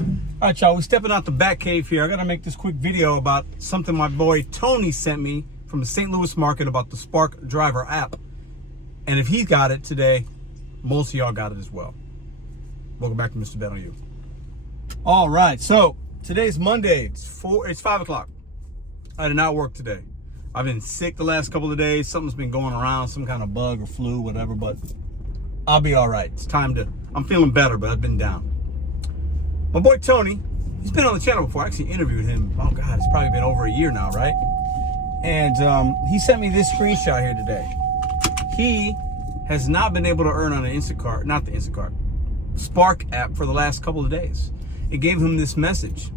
All right, y'all, we're stepping out the back cave here. I got to make this quick video about something my boy Tony sent me from the St. Louis market about the Spark Driver app. And if he got it today, most of y'all got it as well. Welcome back to Mr.BetonYou. All right, so today's Monday. It's 5 o'clock. I did not work today. I've been sick the last couple of days. Something's been going around, some kind of bug or flu, whatever, but I'll be all right. It's time to, I'm feeling better, but I've been down. My boy Tony, he's been on the channel before. I actually interviewed him. Oh God, it's probably been over a year now, right? And he sent me this screenshot here today. He has not been able to earn on an Instacart, not the Instacart, Spark app for the last couple of days. It gave him this message,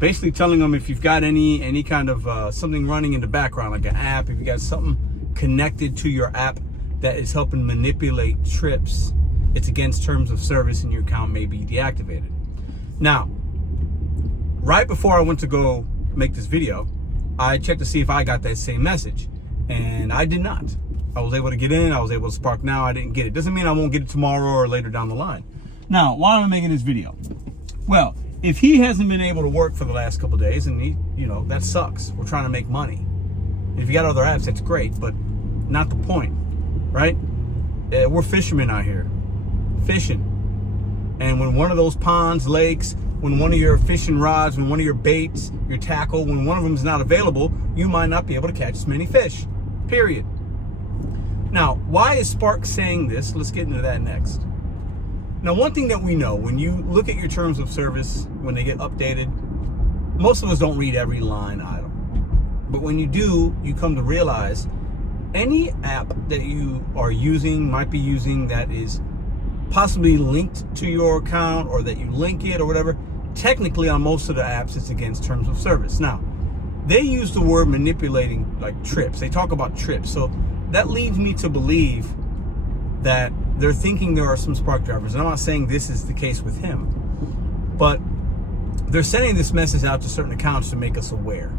basically telling him if you've got any kind of something running in the background, like an app, if you got something connected to your app that is helping manipulate trips, it's against terms of service and your account may be deactivated. Now, right before I went to go make this video, I checked to see if I got that same message, and I did not. I was able to get in, I was able to Spark now, I didn't get it. Doesn't mean I won't get it tomorrow or later down the line. Now, why am I making this video? Well, if he hasn't been able to work for the last couple of days, and he, that sucks. We're trying to make money. And if you got other apps, that's great, but not the point, right? We're fishermen out here, fishing. And when one of those ponds, lakes, when one of your fishing rods, when one of your baits, your tackle, when one of them is not available, you might not be able to catch as many fish, period. Now, why is Spark saying this? Let's get into that next. Now, one thing that we know, when you look at your terms of service, when they get updated, most of us don't read every line item. But when you do, you come to realize any app that you are using, might be using, that is possibly linked to your account or that you link it or whatever, technically on most of the apps it's against terms of service. Now, they use the word manipulating like trips. They talk about trips. So that leads me to believe that they're thinking there are some Spark drivers. And I'm not saying this is the case with him, but they're sending this message out to certain accounts to make us aware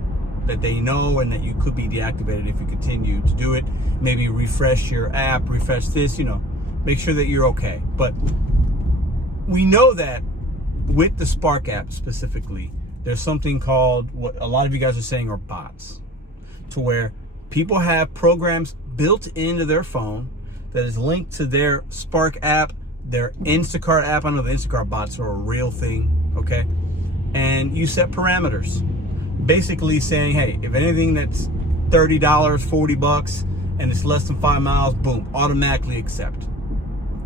that they know and that you could be deactivated if you continue to do it. Maybe refresh your app, refresh this, make sure that you're okay. But we know that with the Spark app specifically, there's something called, what a lot of you guys are saying are bots, to where people have programs built into their phone that is linked to their Spark app, their Instacart app. I know the Instacart bots are a real thing, okay? And you set parameters, basically saying, hey, if anything that's $30, $40, and it's less than 5 miles, boom, automatically accept.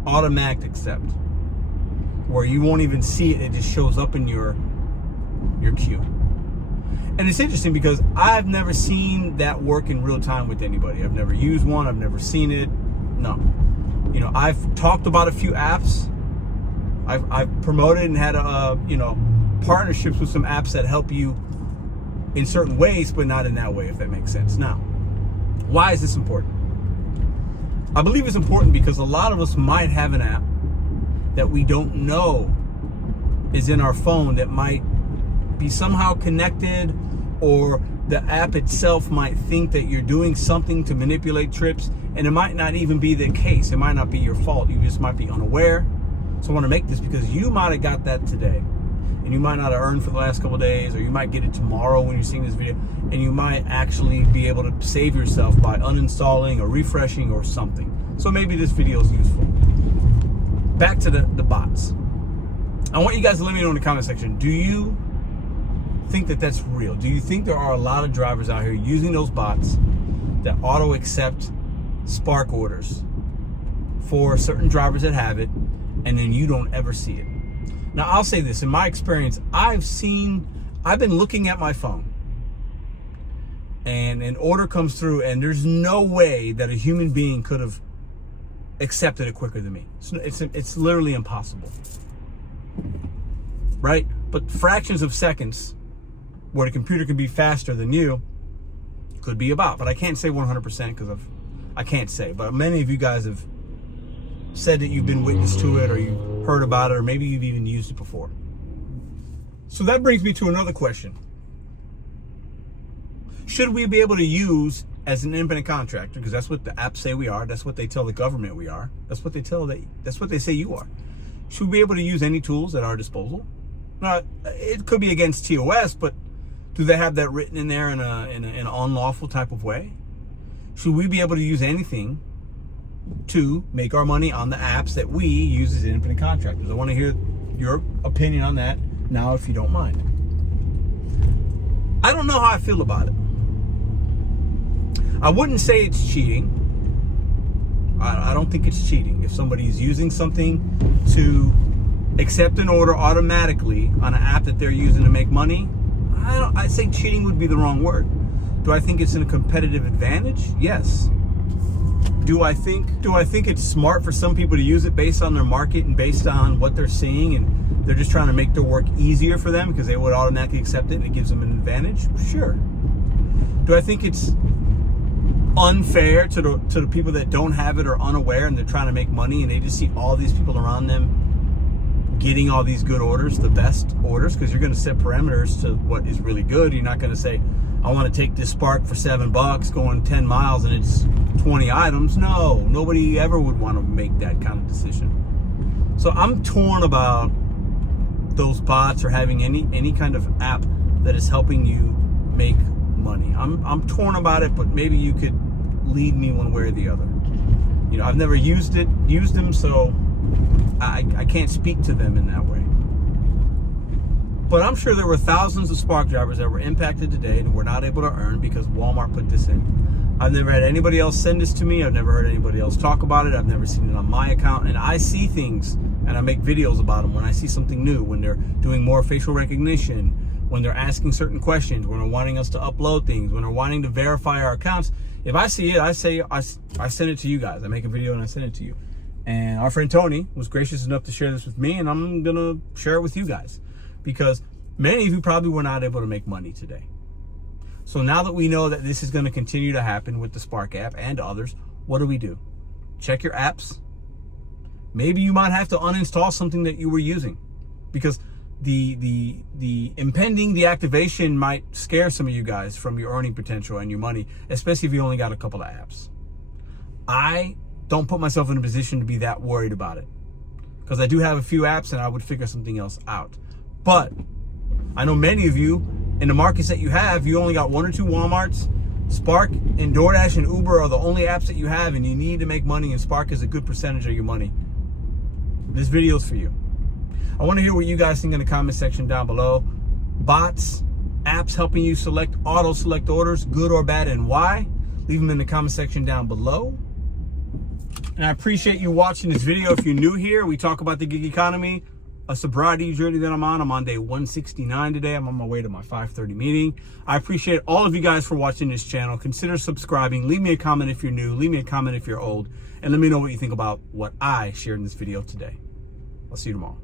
Automatic accept, where you won't even see it, it just shows up in your queue. And it's interesting because I've never seen that work in real time with anybody. I've never used one, I've never seen it. No. I've talked about a few apps. I've promoted and had partnerships with some apps that help you in certain ways, but not in that way, if that makes sense. Now, why is this important? I believe it's important because a lot of us might have an app that we don't know is in our phone that might be somehow connected, or the app itself might think that you're doing something to manipulate trips, and it might not even be the case. It might not be your fault. You just might be unaware. So I want to make this because you might have got that today, and you might not have earned for the last couple of days, or you might get it tomorrow when you're seeing this video, and you might actually be able to save yourself by uninstalling or refreshing or something. So maybe this video is useful. Back to the bots. I want you guys to let me know in the comment section, do you think that that's real? Do you think there are a lot of drivers out here using those bots that auto accept Spark orders for certain drivers that have it, and then you don't ever see it? Now, I'll say this, in my experience, I've been looking at my phone, and an order comes through, and there's no way that a human being could have accepted it quicker than me. It's literally impossible, right? But fractions of seconds, where the computer can be faster than you, could be about. But I can't say 100% because I can't say. But many of you guys have said that you've been witness to it, or you heard about it, or maybe you've even used it before. So that brings me to another question. Should we be able to use as an independent contractor, because that's what the apps say we are, that's what they tell the government we are, that's what they say you are. Should we be able to use any tools at our disposal? Now, it could be against TOS, but do they have that written in there in an unlawful type of way? Should we be able to use anything to make our money on the apps that we use as independent contractors? I want to hear your opinion on that now, if you don't mind. I don't know how I feel about it. I wouldn't say it's cheating. I don't think it's cheating. If somebody is using something to accept an order automatically on an app that they're using to make money, I'd say cheating would be the wrong word. Do I think it's a competitive advantage? Yes. Do I think it's smart for some people to use it based on their market and based on what they're seeing, and they're just trying to make their work easier for them because they would automatically accept it and it gives them an advantage? Sure. Do I think it's unfair to the people that don't have it or unaware and they're trying to make money and they just see all these people around them getting all these good orders, the best orders? Because you're going to set parameters to what is really good. You're not going to say, I want to take this Spark for $7 going 10 miles and it's 20 items. No, nobody ever would want to make that kind of decision. So I'm torn about those bots or having any kind of app that is helping you make money. I'm torn about it, but maybe you could lead me one way or the other. You know, I've never used them, so I can't speak to them in that way. But I'm sure there were thousands of Spark drivers that were impacted today and were not able to earn because Walmart put this in. I've never had anybody else send this to me. I've never heard anybody else talk about it. I've never seen it on my account. And I see things and I make videos about them when I see something new, when they're doing more facial recognition, when they're asking certain questions, when they're wanting us to upload things, when they're wanting to verify our accounts. If I see it, I send it to you guys. I make a video and I send it to you. And our friend Tony was gracious enough to share this with me, and I'm going to share it with you guys because many of you probably were not able to make money today. So now that we know that this is going to continue to happen with the Spark app and others, what do? Check your apps. Maybe you might have to uninstall something that you were using because the impending deactivation might scare some of you guys from your earning potential and your money, especially if you only got a couple of apps. I don't put myself in a position to be that worried about it because I do have a few apps and I would figure something else out. But I know many of you in the markets that you have, you only got 1 or 2 Walmarts. Spark and DoorDash and Uber are the only apps that you have, and you need to make money, and Spark is a good percentage of your money. This video is for you. I want to hear what you guys think in the comment section down below. Bots, apps helping you auto select orders, good or bad, and why? Leave them in the comment section down below. And I appreciate you watching this video. If you're new here, we talk about the gig economy, a sobriety journey that I'm on. I'm on day 169 today. I'm on my way to my 5:30 meeting. I appreciate all of you guys for watching this channel. Consider subscribing. Leave me a comment if you're new. Leave me a comment if you're old. And let me know what you think about what I shared in this video today. I'll see you tomorrow.